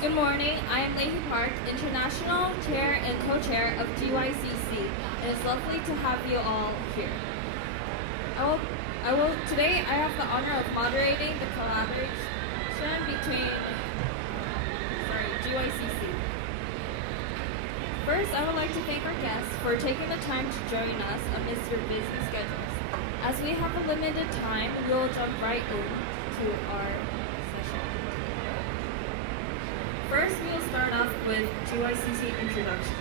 Good morning. I am Leahy Park, International Chair and Co-Chair of GYCC. It is lovely to have you all here. Today I have the honor of moderating the collaboration between GYCC. First, I would like to thank our guests for taking the time to join us amidst your busy schedules. As we have a limited time, we will jump right into our session. First, we will start off with GYCC introduction.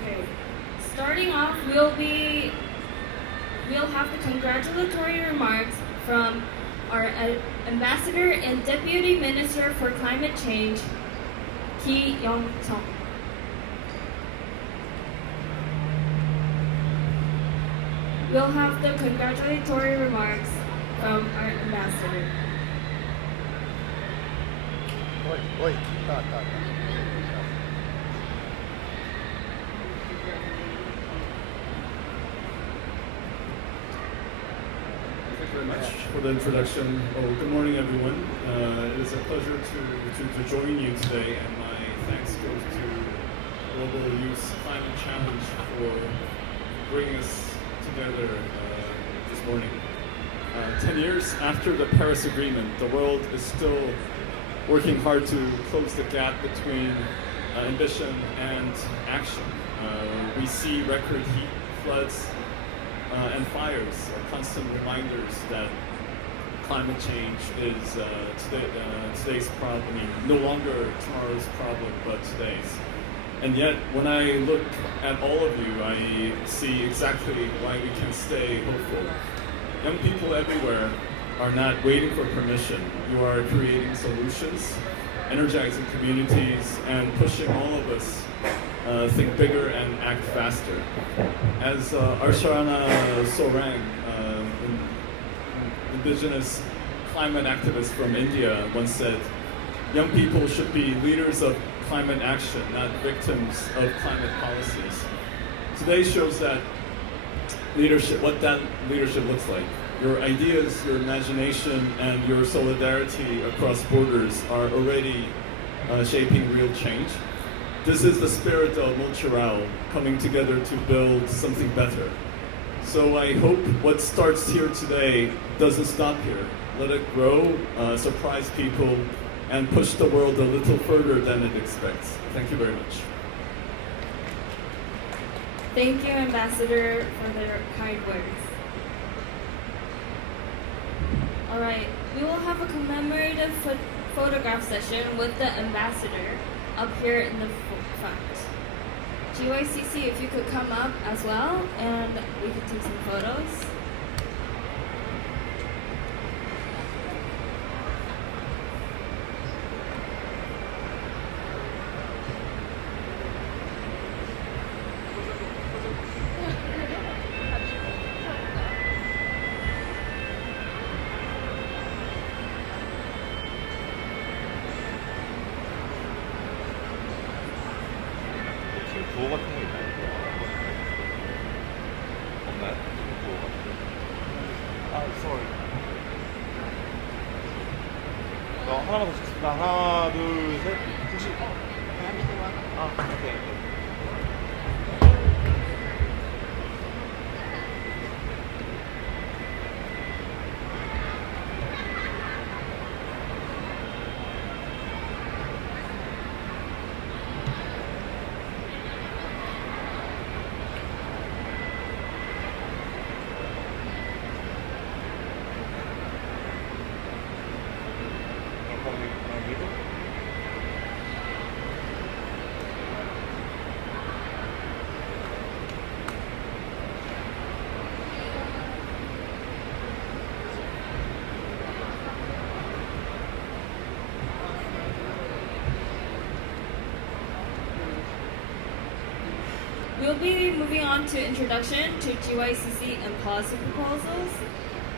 Okay, starting off, we'll have the congratulatory remarks from our Ambassador and Deputy Minister for Climate Change, Ki Young-sung. We'll have the congratulatory remarks from our ambassador. Wait, stop. Thank you very much for the introduction. Good morning, everyone. It is a pleasure to join you today, and my thanks goes to Global Youth Climate Challenge for bringing us together this morning. 10 years after the Paris Agreement, the world is still working hard to close the gap between ambition and action. We see record heat, floods, and fires, constant reminders that climate change is today's problem. No longer tomorrow's problem, but today's. And yet, when I look at all of you, I see exactly why we can stay hopeful. Young people everywhere are not waiting for permission. You are creating solutions, energizing communities, and pushing all of us think bigger and act faster. As Arshana Sorang, indigenous climate activist from India, once said, young people should be leaders of climate action, not victims of climate policies. Today shows that leadership, what that leadership looks like. Your ideas, your imagination, and your solidarity across borders are already shaping real change. This is the spirit of Mulchirao, coming together to build something better. So I hope what starts here today doesn't stop here. Let it grow, surprise people, and push the world a little further than it expects. Thank you very much. Thank you, Ambassador, for their kind words. All right, we will have a commemorative photograph session with the ambassador up here in the front. GYCC, if you could come up as well, and we could take some photos. 구호 같은 거 있나요? 없나요? 구호 같은 거? sorry. 하나만 더 찍습니다. 하나, 둘, 셋. 혹시? 오케이. We'll be moving on to introduction to GYCC and policy proposals.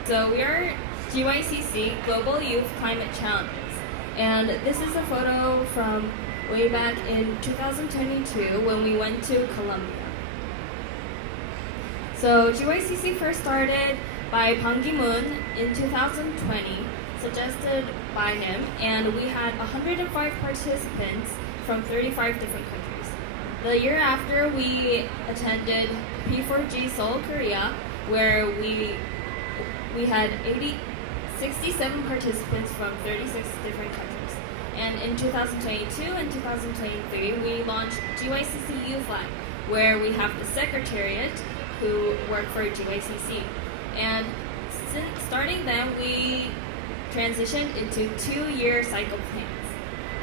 So we are GYCC, Global Youth Climate Challenges. And this is a photo from way back in 2022 when we went to Colombia. So GYCC first started by Bang Ki-moon in 2020, suggested by him, and we had 105 participants from 35 different countries. The year after, we attended P4G Seoul, Korea, where we had 67 participants from 36 different countries. And in 2022 and 2023, we launched GYCC Youth Lab, where we have the secretariat who work for GYCC. And since starting then, we transitioned into 2-year cycle plans.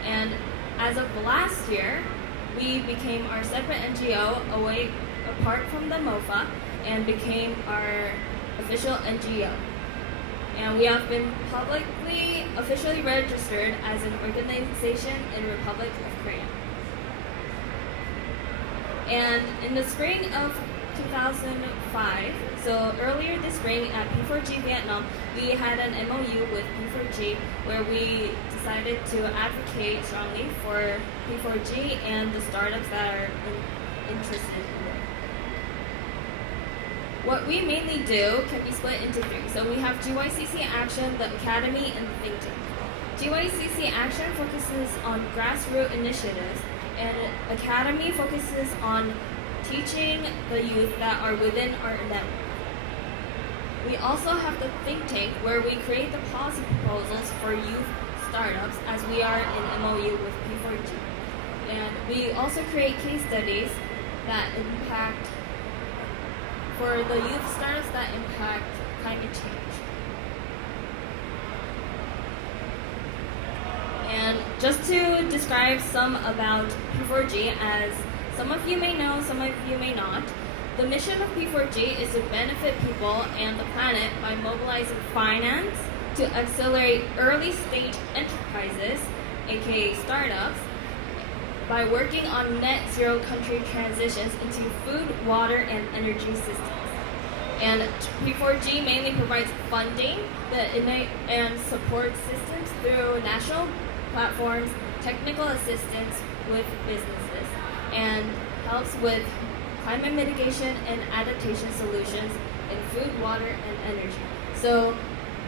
And as of last year, we became our separate NGO apart from the MOFA and became our official NGO. And we have been officially registered as an organization in Republic of Korea. And in the spring of 2005, so earlier this spring at P4G Vietnam, we had an MOU with P4G where we decided to advocate strongly for P4G and the startups that are interested in it. What we mainly do can be split into 3. So we have GYCC Action, the Academy, and the Think Tank. GYCC Action focuses on grassroots initiatives, and Academy focuses on teaching the youth that are within our network. We also have the Think Tank, where we create the policy proposals for youth startups, as we are in MOU with P4G. And we also create case studies that impact for the youth startups that impact climate change. And just to describe some about P4G, as some of you may know, some of you may not, the mission of P4G is to benefit people and the planet by mobilizing finance to accelerate early stage enterprises, aka startups, by working on net zero country transitions into food, water, and energy systems. And P4G mainly provides funding and support systems through national platforms, technical assistance with businesses, and helps with climate mitigation and adaptation solutions in food, water, and energy. So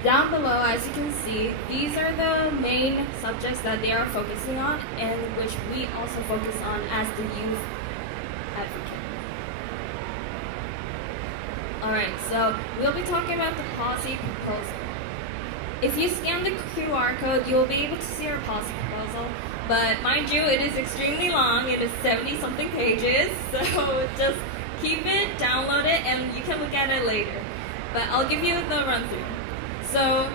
down below, as you can see, these are the main subjects that they are focusing on and which we also focus on as the youth advocate. Alright, so we'll be talking about the policy proposal. If you scan the QR code, you'll be able to see our policy proposal. But mind you, it is extremely long. It is 70-something pages. So just keep it, download it, and you can look at it later. But I'll give you the run-through. So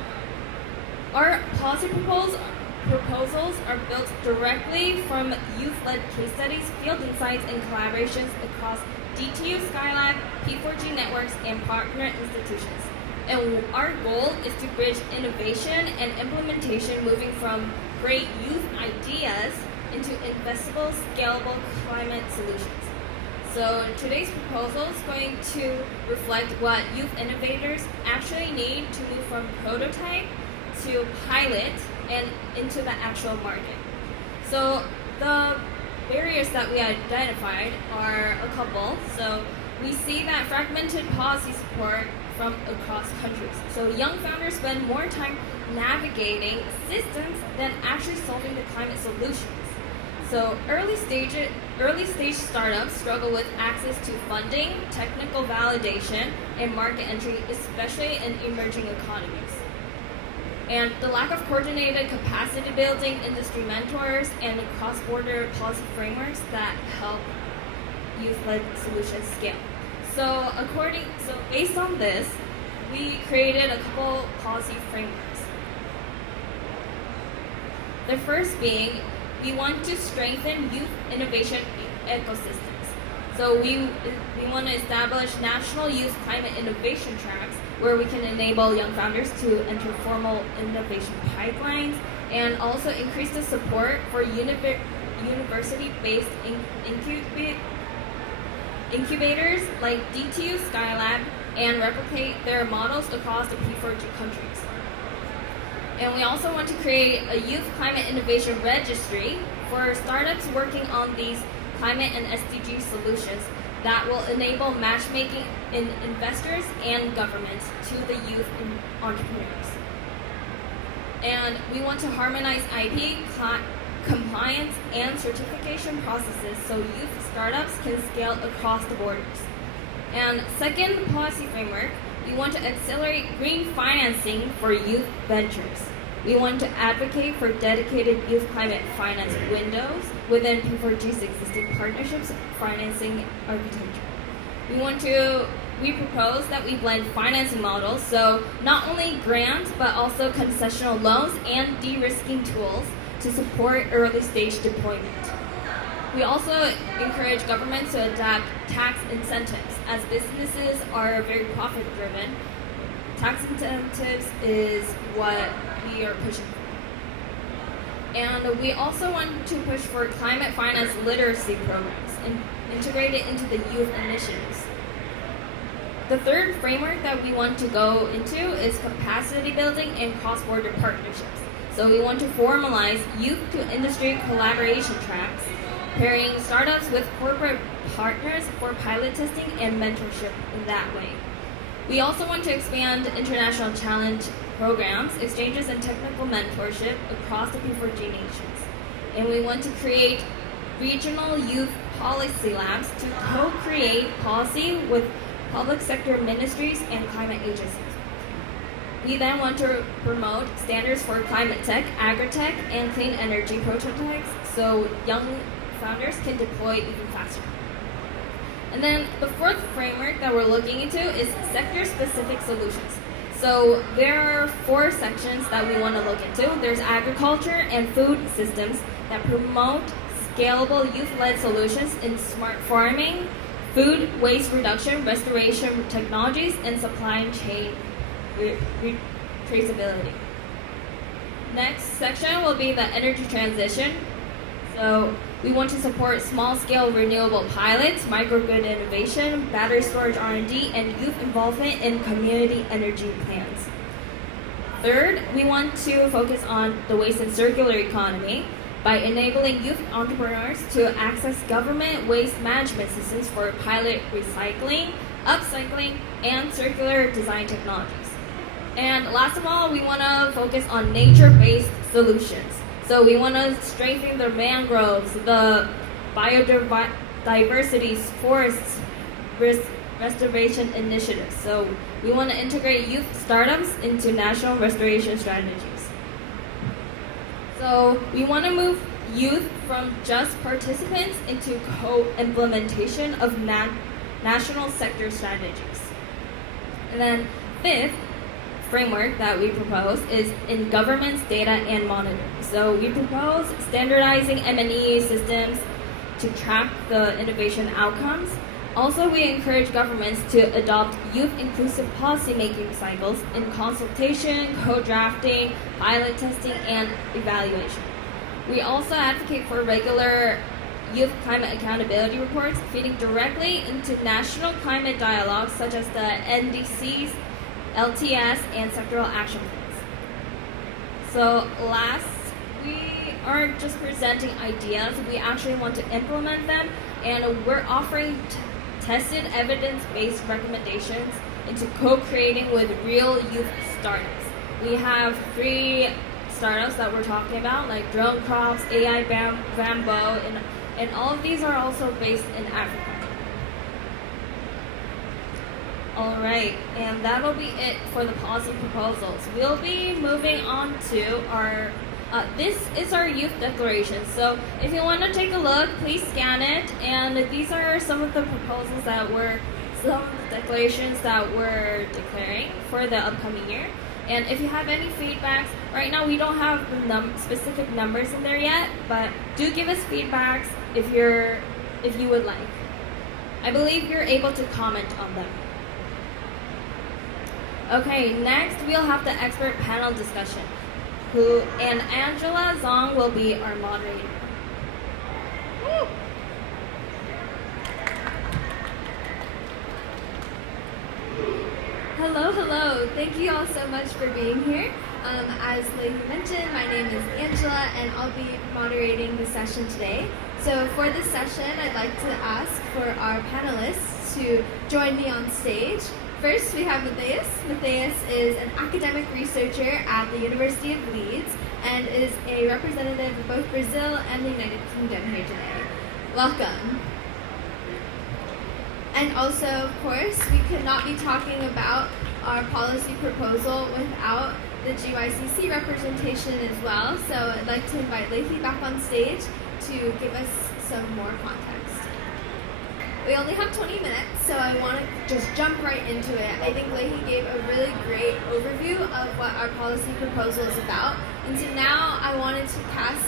our policy proposals are built directly from youth-led case studies, field insights, and collaborations across DTU, Skylab, P4G networks, and partner institutions. And our goal is to bridge innovation and implementation, moving from great youth ideas into investable, scalable climate solutions. So today's proposal is going to reflect what youth innovators actually need to move from prototype to pilot and into the actual market. So the barriers that we identified are a couple. So we see that fragmented policy support from across countries. So young founders spend more time navigating systems than actually solving the climate solutions. So early stage startups struggle with access to funding, technical validation, and market entry, especially in emerging economies. And the lack of coordinated capacity building, industry mentors, and cross-border policy frameworks that help youth-led solutions scale. So based on this, we created a couple policy frameworks. The first being, we want to strengthen youth innovation ecosystems. So we want to establish national youth climate innovation tracks where we can enable young founders to enter formal innovation pipelines, and also increase the support for university-based incubators like DTU, Skylab, and replicate their models across the P4G countries. And we also want to create a youth climate innovation registry for startups working on these climate and SDG solutions that will enable matchmaking in investors and governments to the youth entrepreneurs. And we want to harmonize IP, compliance, and certification processes so youth startups can scale across the borders. And second policy framework, we want to accelerate green financing for youth ventures. We want to advocate for dedicated youth climate finance windows within P4G's existing partnerships financing architecture. We propose that we blend financing models, so not only grants, but also concessional loans and de-risking tools to support early stage deployment. We also encourage governments to adapt tax incentives. As businesses are very profit driven, tax incentives is what we are pushing for. And we also want to push for climate finance literacy programs and integrate it into the youth initiatives. The third framework that we want to go into is capacity building and cross-border partnerships. So we want to formalize youth to industry collaboration tracks, pairing startups with corporate partners for pilot testing and mentorship in that way. We also want to expand international challenge programs, exchanges, and technical mentorship across the P4G nations. And we want to create regional youth policy labs to co-create policy with public sector ministries and climate agencies. We then want to promote standards for climate tech, agri-tech, and clean energy prototypes so young founders can deploy even faster. And then the fourth framework that we're looking into is sector-specific solutions. So there are 4 sections that we want to look into. There's agriculture and food systems that promote scalable youth-led solutions in smart farming, food waste reduction, restoration technologies, and supply chain traceability. Next section will be the energy transition. So we want to support small-scale renewable pilots, microgrid innovation, battery storage R&D, and youth involvement in community energy plans. Third, we want to focus on the waste and circular economy by enabling youth entrepreneurs to access government waste management systems for pilot recycling, upcycling, and circular design technologies. And last of all, we want to focus on nature-based solutions. So we want to strengthen the mangroves, the biodiversity, forests, restoration initiatives. So we want to integrate youth startups into national restoration strategies. So we want to move youth from just participants into co-implementation of national sector strategies. And then fifth framework that we propose is in governance, data, and monitoring. So we propose standardizing M&E systems to track the innovation outcomes. Also, we encourage governments to adopt youth-inclusive policy-making cycles in consultation, co-drafting, pilot testing, and evaluation. We also advocate for regular youth climate accountability reports feeding directly into national climate dialogues such as the NDCs, LTS, and sectoral action plans. So last, we aren't just presenting ideas, we actually want to implement them, and we're offering tested evidence-based recommendations into co-creating with real youth startups. We have 3 startups that we're talking about, like drone crops, AI bamboo, and all of these are also based in Africa. All right, and that'll be it for the policy proposals. We'll be moving on to our, this is our youth declaration. So if you want to take a look, please scan it. And these are some of the proposals some of the declarations that we're declaring for the upcoming year. And if you have any feedbacks, right now we don't have the specific numbers in there yet, but do give us feedbacks if you would like. I believe you're able to comment on them. Okay, next we'll have the expert panel discussion, and Angela Zong will be our moderator. Woo! Hello. Thank you all so much for being here. As Leahy mentioned, my name is Angela, and I'll be moderating the session today. So for this session, I'd like to ask for our panelists to join me on stage. First, we have Matthias. Matthias is an academic researcher at the University of Leeds and is a representative of both Brazil and the United Kingdom here today. Welcome. And also, of course, we could not be talking about our policy proposal without the GYCC representation as well. So I'd like to invite Leahy back on stage to give us some more context. We only have 20 minutes, so I want to just jump right into it. I think Leahy gave a really great overview of what our policy proposal is about. And so now I wanted to cast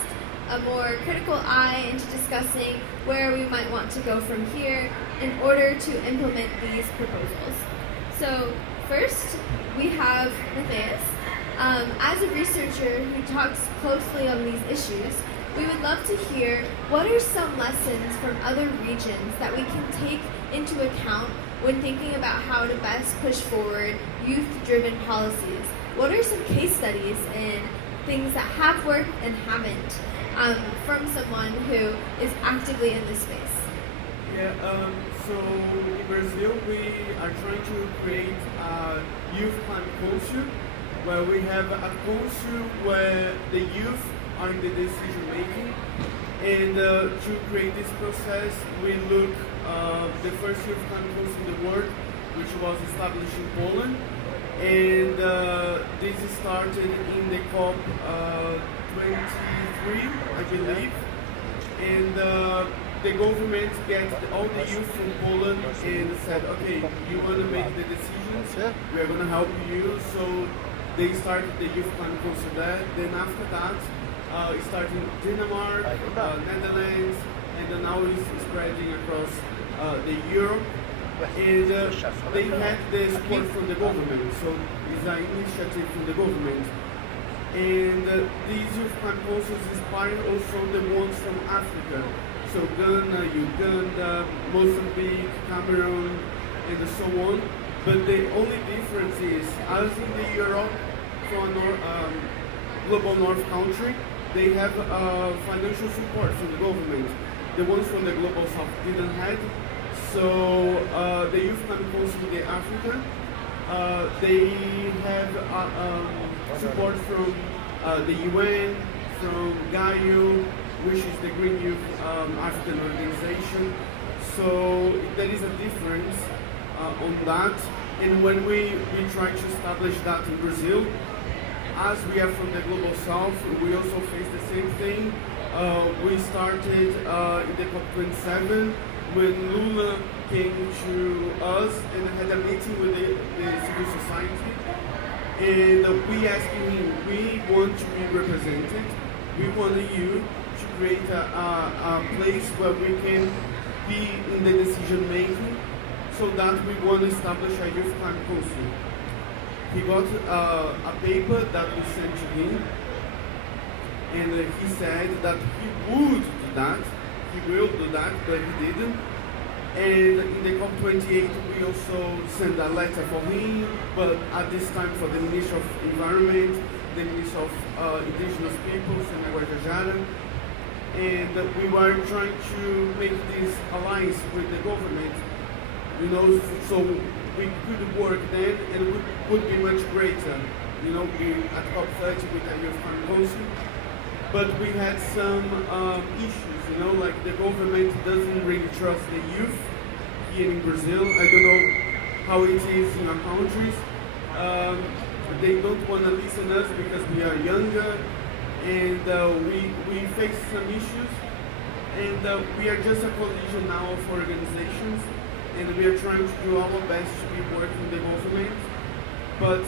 a more critical eye into discussing where we might want to go from here in order to implement these proposals. So first, we have Matthias. As a researcher who talks closely on these issues, we would love to hear what are some lessons from other regions that we can take into account when thinking about how to best push forward youth-driven policies. What are some case studies in things that have worked and haven't from someone who is actively in this space? Yeah, so in Brazil we are trying to create a youth climate council where we have a council where the youth are in the decision making, and to create this process we look the first youth climate council in the world, which was established in Poland, and this started in the COP23, I believe, and the government get all the youth from Poland and said, okay, you want to make the decisions, we are going to help you. So they started the youth climate council there. Then after that, it started in Denmark, Netherlands, and then now it's spreading across the Europe. And they had the support from the government, so it's an initiative from the government. And these youth climate councils inspire also the ones from Africa. So Ghana, Uganda, Mozambique, Cameroon, and so on. But the only difference is, as in the Europe, from a global north country, they have financial support from the government. The ones from the global south didn't have. So the youth climate council in Africa, they have support from the UN, from GAIU, which is the Green Youth African organization. So there is a difference on that. And when we try to establish that in Brazil, as we are from the global south, we also face the same thing. We started in the COP27 when Lula came to us and had a meeting with the civil society. And we asked him, we want to be represented. We want you to create a place where we can be in the decision making, so that we want to establish a youth climate council. He got a paper that we sent to him, and he said that he would do that, he will do that, but he didn't. And in the COP28 we also sent a letter for him, but at this time for the Minister of Environment, the Minister of Indigenous Peoples, and Guajajara. And we were trying to make this alliance with the government, you know, so we could work then and we would be much greater, you know, be at COP30 with the Youth Climate Council. But we had some issues, you know, like the government doesn't really trust the youth here in Brazil. I don't know how it is in our countries. They don't want to listen to us because we are younger, and we face some issues. And we are just a coalition now of organizations, and we are trying to do our best to be working with the government. But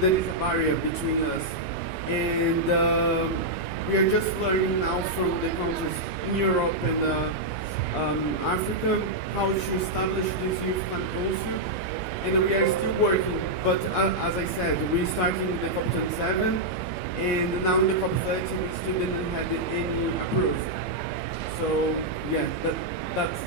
there is a barrier between us. And we are just learning now from the countries in Europe and Africa how to establish this youth climate council, and we are still working. But as I said, we started in the COP27, and now in the COP30 we still didn't have any approved. So yeah, that's it.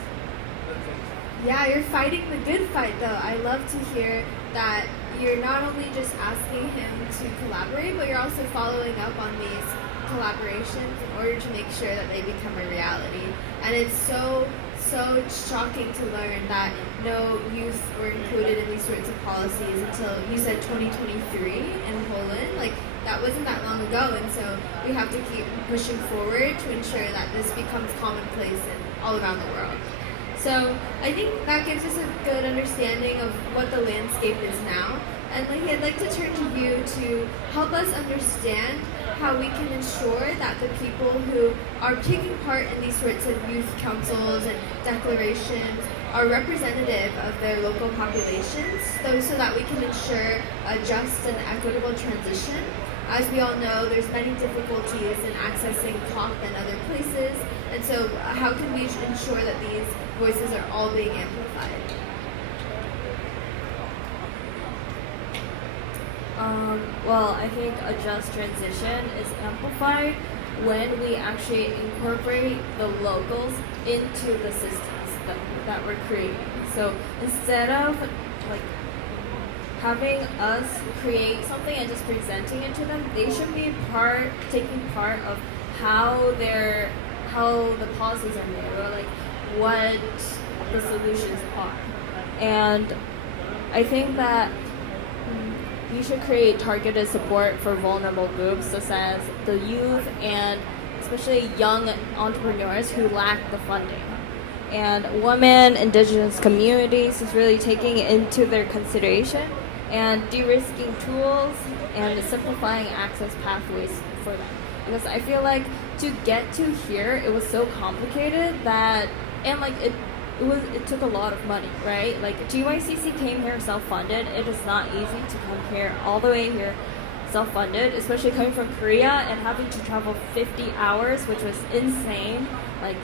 Yeah, you're fighting the good fight though. I love to hear that you're not only just asking him to collaborate, but you're also following up on these collaborations in order to make sure that they become a reality. And it's so so shocking to learn that no youth were included in these sorts of policies until you said 2023 in Poland. Like, that wasn't that long ago, and so we have to keep pushing forward to ensure that this becomes commonplace all around the world. So I think that gives us a good understanding of what the landscape is now. And I'd like to turn to you to help us understand how we can ensure that the people who are taking part in these sorts of youth councils and declarations are representative of their local populations, so that we can ensure a just and equitable transition. As we all know, there's many difficulties in accessing COP and other places, and so how can we ensure that these voices are all being amplified? Well, I think a just transition is amplified when we actually incorporate the locals into the systems that we're creating. So instead of like having us create something and just presenting it to them, they should be taking part of how the policies are made, or like what the solutions are. And I think that we should create targeted support for vulnerable groups such as the youth and especially young entrepreneurs who lack the funding. And women, indigenous communities is really taking it into their consideration and de-risking tools and simplifying access pathways for them. Because I feel like to get to here, it was so complicated that, and like it took a lot of money, right? Like GYCC came here self-funded. It is not easy to come here all the way here self-funded, especially coming from Korea and having to travel 50 hours, which was insane. Like,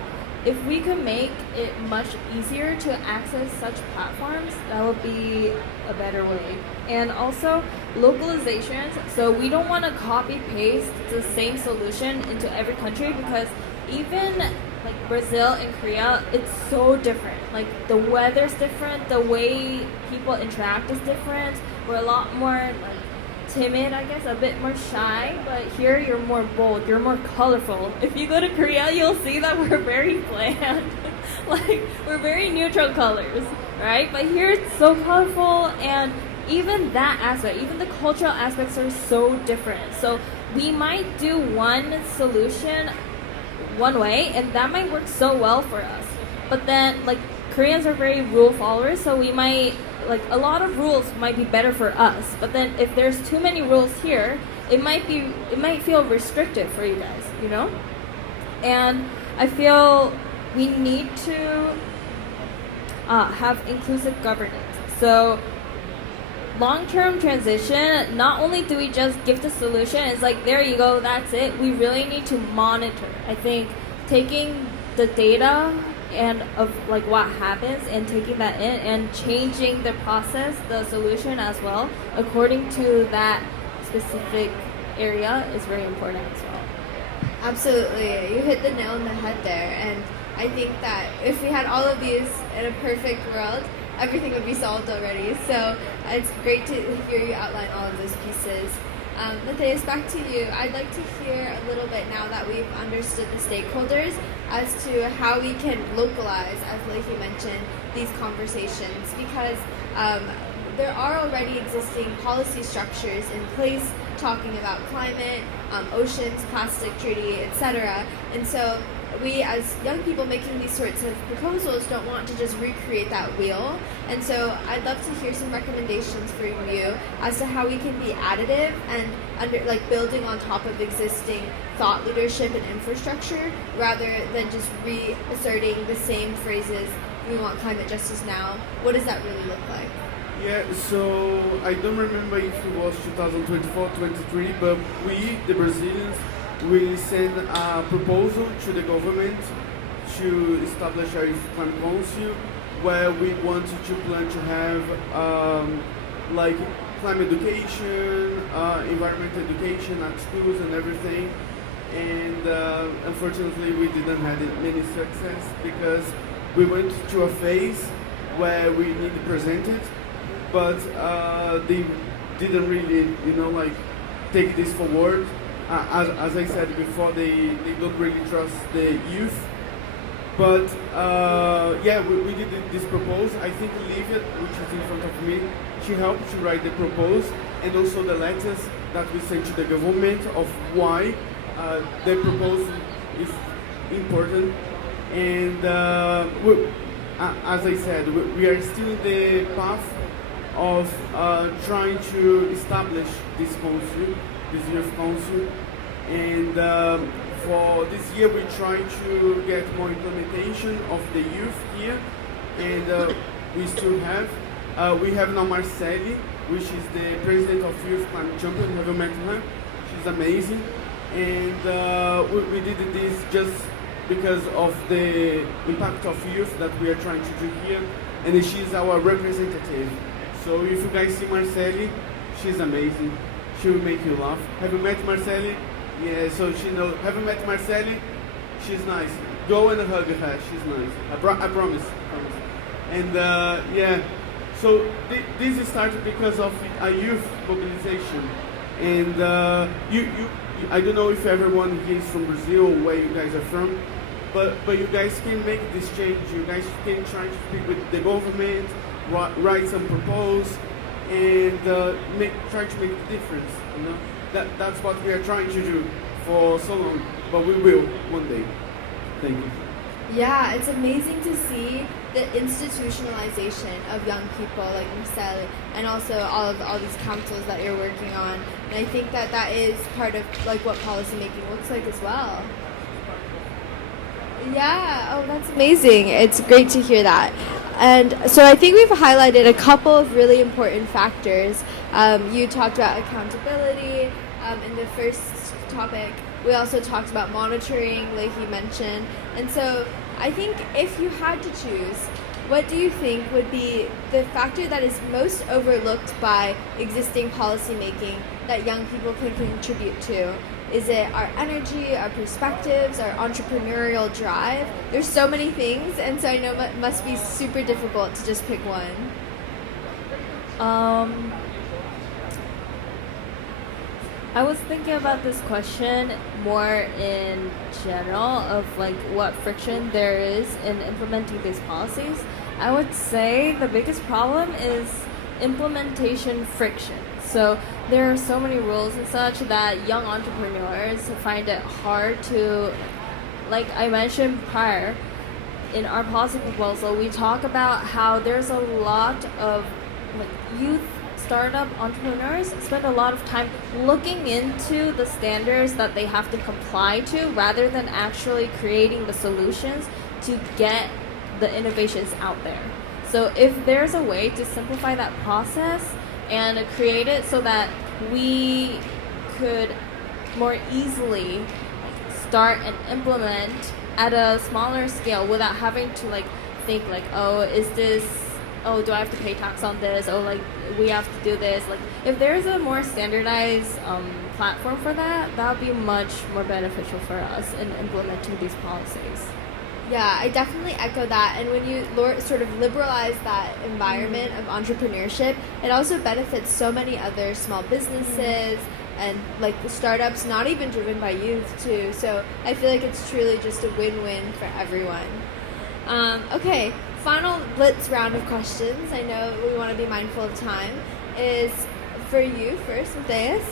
if we could make it much easier to access such platforms, that would be a better way. And also localizations. So we don't want to copy paste the same solution into every country, because even like Brazil and Korea, it's so different. Like the weather's different, the way people interact is different. We're a lot more like timid, I guess, a bit more shy, but here you're more bold, you're more colorful. If you go to Korea, you'll see that we're very bland. Like, we're very neutral colors, right? But here it's so colorful, and even that aspect, even the cultural aspects are so different. So we might do one solution one way, and that might work so well for us. But then, like, Koreans are very rule followers, so we might, like, a lot of rules might be better for us. But then if there's too many rules here, it might feel restrictive for you guys, you know? And I feel we need to have inclusive governance. So long-term transition, not only do we just give the solution, it's like, there you go, that's it. We really need to monitor. I think taking the data and of like what happens and taking that in and changing the process, the solution as well, according to that specific area is very important as well. Absolutely. You hit the nail on the head there. And I think that if we had all of these in a perfect world, everything would be solved already. So it's great to hear you outline all of those pieces. Matthias, back to you. I'd like to hear a little bit, now that we've understood the stakeholders, as to how we can localize, as Leahy mentioned, these conversations, because there are already existing policy structures in place talking about climate, oceans, plastic treaty, etc. And so we, as young people making these sorts of proposals, don't want to just recreate that wheel. And so I'd love to hear some recommendations from you as to how we can be additive and building on top of existing thought leadership and infrastructure, rather than just reasserting the same phrases, we want climate justice now. What does that really look like? Yeah, so I don't remember if it was 2024-23, but we, the Brazilians, we sent a proposal to the government to establish a youth climate council, where we wanted to plan to have like climate education, environmental education at schools and everything. And unfortunately, we didn't have many success, because we went to a phase where we need to present it, but they didn't really, take this forward. As I said before, they don't really trust the youth, But yeah, we did this proposal. I think Olivia, which is in front of me, she helped to write the proposal and also the letters that we sent to the government of why the proposal is important. And as I said, we are still in the path of trying to establish this council, this youth council. And for this year, we try to get more implementation of the youth here, and we still have. We have now Marceli, which is the president of Youth Climate Champion. Have you met her? She's amazing. And we did this just because of the impact of youth that we are trying to do here, and she's our representative. So if you guys see Marceli, she's amazing. She will make you laugh. Have you met Marceli? Yeah, so she knows. Have you met Marceli? She's nice. Go and hug her. She's nice. I promise. And yeah, so this started because of a youth mobilization. And I don't know if everyone here is from Brazil, where you guys are from, but you guys can make this change. You guys can try to speak with the government, write some proposals, and try to make a difference. You know, that's what we are trying to do for so long, but we will one day. Thank you. Yeah, it's amazing to see the institutionalization of young people like Marcel and also all these councils that you're working on. And I think that is part of like what policymaking looks like as well. Yeah, oh, that's amazing. It's great to hear that. And so I think we've highlighted a couple of really important factors. You talked about accountability in the first topic. We also talked about monitoring, like you mentioned. And so I think if you had to choose, what do you think would be the factor that is most overlooked by existing policymaking that young people can contribute to? Is it our energy, our perspectives, our entrepreneurial drive? There's so many things, and so I know it must be super difficult to just pick one. I was thinking about this question more in general of like what friction there is in implementing these policies. I would say the biggest problem is implementation friction. So there are so many rules and such that young entrepreneurs find it hard to, like I mentioned prior, in our policy proposal, we talk about how there's a lot of like youth startup entrepreneurs spend a lot of time looking into the standards that they have to comply to rather than actually creating the solutions to get the innovations out there. So if there's a way to simplify that process and create it so that we could more easily start and implement at a smaller scale without having to like think like, do I have to pay tax on this? Oh, like we have to do this. Like if there's a more standardized platform for that, that would be much more beneficial for us in implementing these policies. Yeah, I definitely echo that. And when you sort of liberalize that environment of entrepreneurship, it also benefits so many other small businesses and like the startups not even driven by youth too. So I feel like it's truly just a win-win for everyone. Okay, final blitz round of questions. I know we want to be mindful of time. Is for you first, Matthias.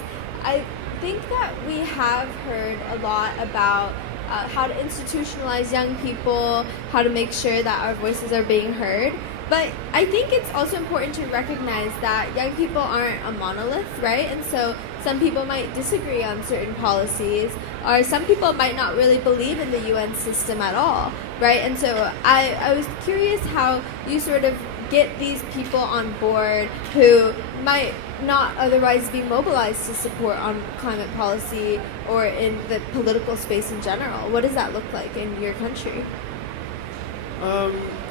I think that we have heard a lot about how to institutionalize young people, how to make sure that our voices are being heard. But I think it's also important to recognize that young people aren't a monolith, right? And so some people might disagree on certain policies, or some people might not really believe in the UN system at all, right? And so I was curious how you sort of get these people on board who might not otherwise be mobilized to support on climate policy or in the political space in general. What does that look like in your country?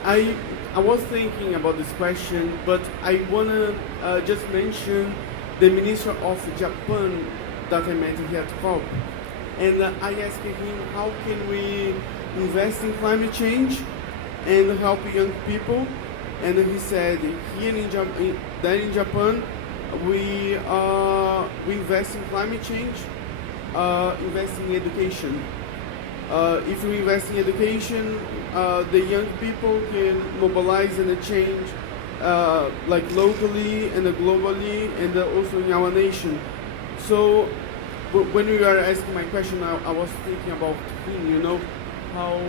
I was thinking about this question, but I want to just mention the Minister of Japan that I met here at COP. And I asked him, how can we invest in climate change and help young people? And he said, here in Japan, we invest in climate change, invest in education. If we invest in education, the young people can mobilize and change, like locally and globally, and also in our nation. So, when you are asking my question, I was thinking about him. You know, how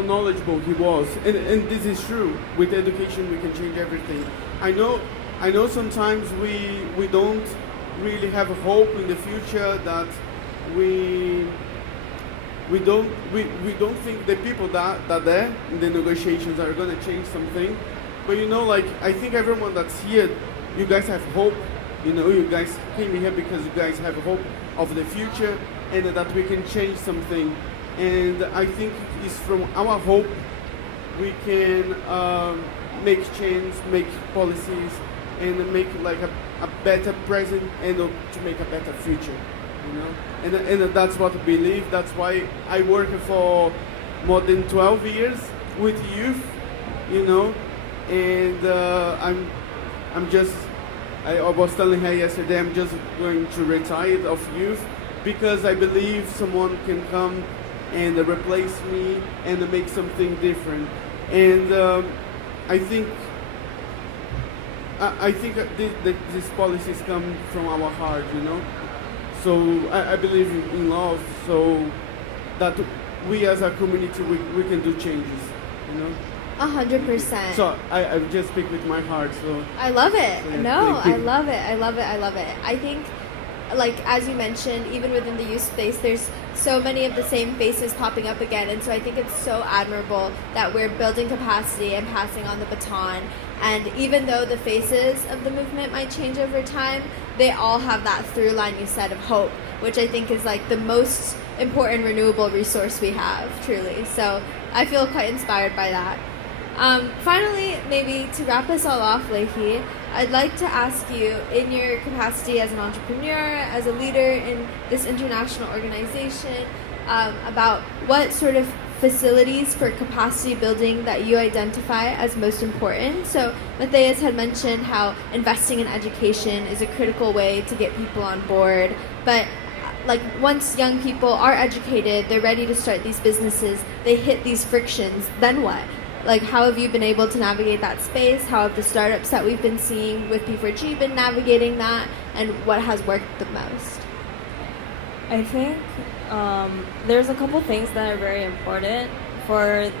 knowledgeable he was, and this is true. With education, we can change everything. I know. Sometimes we don't really have hope in the future, that we don't think the people that there in the negotiations are going to change something. But you know, like, I think everyone that's here, you guys have hope. You know, you guys came here because you guys have hope of the future, and that we can change something. And I think it's from our hope we can make change, make policies, and make like a better present, and to make a better future. You know, and that's what I believe. That's why I work for more than 12 years with youth. You know, and I was telling her yesterday, I'm just going to retire of youth, because I believe someone can come and replace me and make something different. And I think these policies come from our heart, you know. So I believe in love, so that we as a community, we can do changes, you know. 100%. So I just speak with my heart. So I love it. So, yeah, No, thank you. I love it. I love it. I love it. I think, like, as you mentioned, even within the youth space, there's so many of the same faces popping up again. And so I think it's so admirable that we're building capacity and passing on the baton. And even though the faces of the movement might change over time, they all have that through line you said of hope, which I think is like the most important renewable resource we have, truly. So I feel quite inspired by that. Finally, maybe to wrap us all off, Leahy, I'd like to ask you, in your capacity as an entrepreneur, as a leader in this international organization, about what sort of facilities for capacity building that you identify as most important. So Matthias had mentioned how investing in education is a critical way to get people on board, but like once young people are educated, they're ready to start these businesses, they hit these frictions, then what? Like, how have you been able to navigate that space? How have the startups that we've been seeing with P4G been navigating that? And what has worked the most? I think there's a couple things that are very important for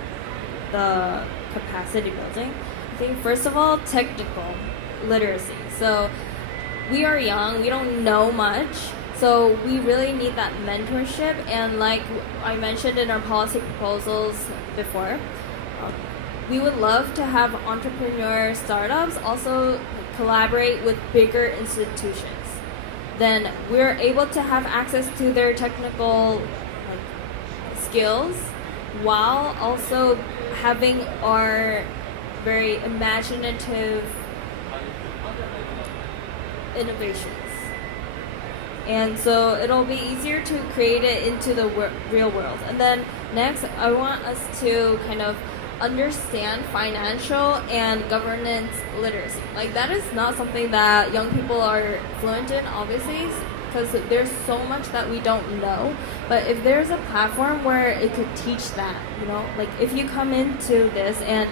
the capacity building. I think, first of all, technical literacy. So we are young, we don't know much, so we really need that mentorship. And like I mentioned in our policy proposals before, we would love to have entrepreneur startups also collaborate with bigger institutions. Then we're able to have access to their technical skills while also having our very imaginative innovations. And so it'll be easier to create it into the real world. And then next, I want us to kind of understand financial and governance literacy. Like, that is not something that young people are fluent in, obviously, because there's so much that we don't know. But if there's a platform where it could teach that, you know, like if you come into this, and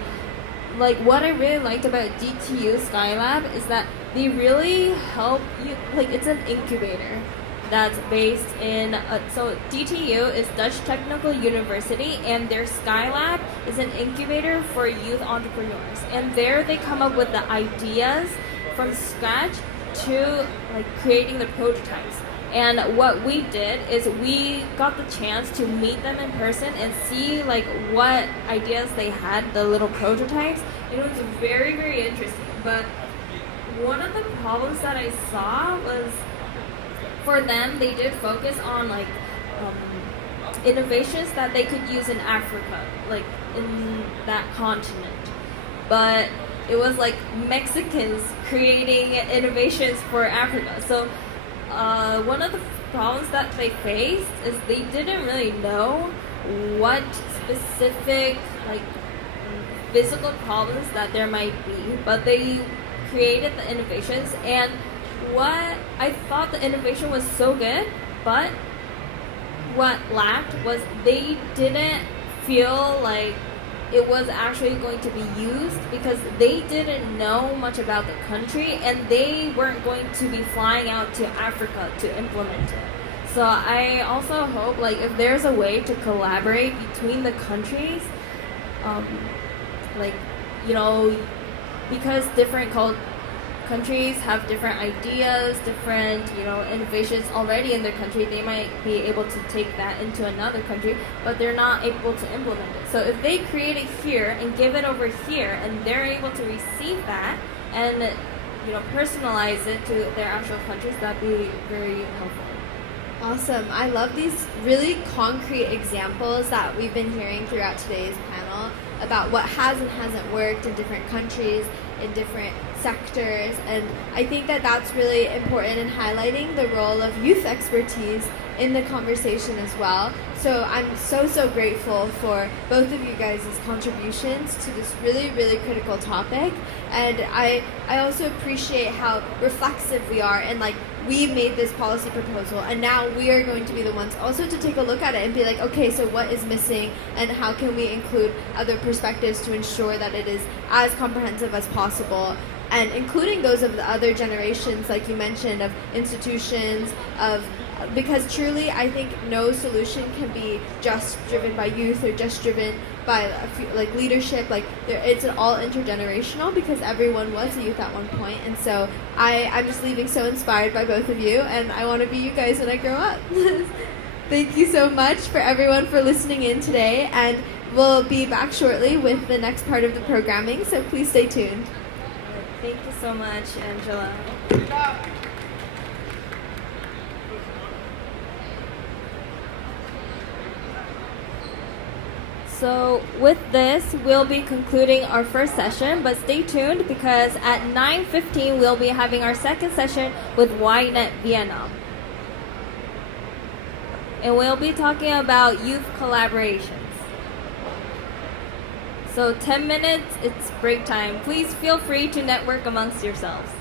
like what I really liked about DTU Skylab is that they really help you, like it's an incubator that's based in, so DTU is Dutch Technical University, and their Skylab is an incubator for youth entrepreneurs. And there they come up with the ideas from scratch to like creating the prototypes. And what we did is we got the chance to meet them in person and see like what ideas they had, the little prototypes. It was very, very interesting. But one of the problems that I saw was, for them, they did focus on like innovations that they could use in Africa, like in that continent. But it was like Mexicans creating innovations for Africa. So one of the problems that they faced is they didn't really know what specific like physical problems that there might be, but they created the innovations. And what I thought the innovation was so good, but what lacked was they didn't feel like it was actually going to be used because they didn't know much about the country and they weren't going to be flying out to Africa to implement it. So I also hope like if there's a way to collaborate between the countries, like, you know, because different countries have different ideas, different, you know, innovations already in their country, they might be able to take that into another country, but they're not able to implement it. So if they create it here and give it over here and they're able to receive that and, you know, personalize it to their actual countries, that'd be very helpful. Awesome. I love these really concrete examples that we've been hearing throughout today's panel about what has and hasn't worked in different countries, in different sectors, and I think that that's really important in highlighting the role of youth expertise in the conversation as well. So I'm so grateful for both of you guys' contributions to this really critical topic, and I also appreciate how reflexive we are, and like we made this policy proposal and now we are going to be the ones also to take a look at it and be like, okay, so what is missing and how can we include other perspectives to ensure that it is as comprehensive as possible, and including those of the other generations like you mentioned, of institutions, because truly I think no solution can be just driven by youth or just driven by like leadership. Like it's all intergenerational because everyone was a youth at one point, and so I'm just leaving so inspired by both of you, and I want to be you guys when I grow up. Thank you so much for everyone for listening in today, and we'll be back shortly with the next part of the programming, so please stay tuned. Thank you so much, Angela. So with this, we'll be concluding our first session, but stay tuned because at 9:15 we'll be having our second session with YNET Vietnam. And we'll be talking about youth collaborations. So 10 minutes, it's break time. Please feel free to network amongst yourselves.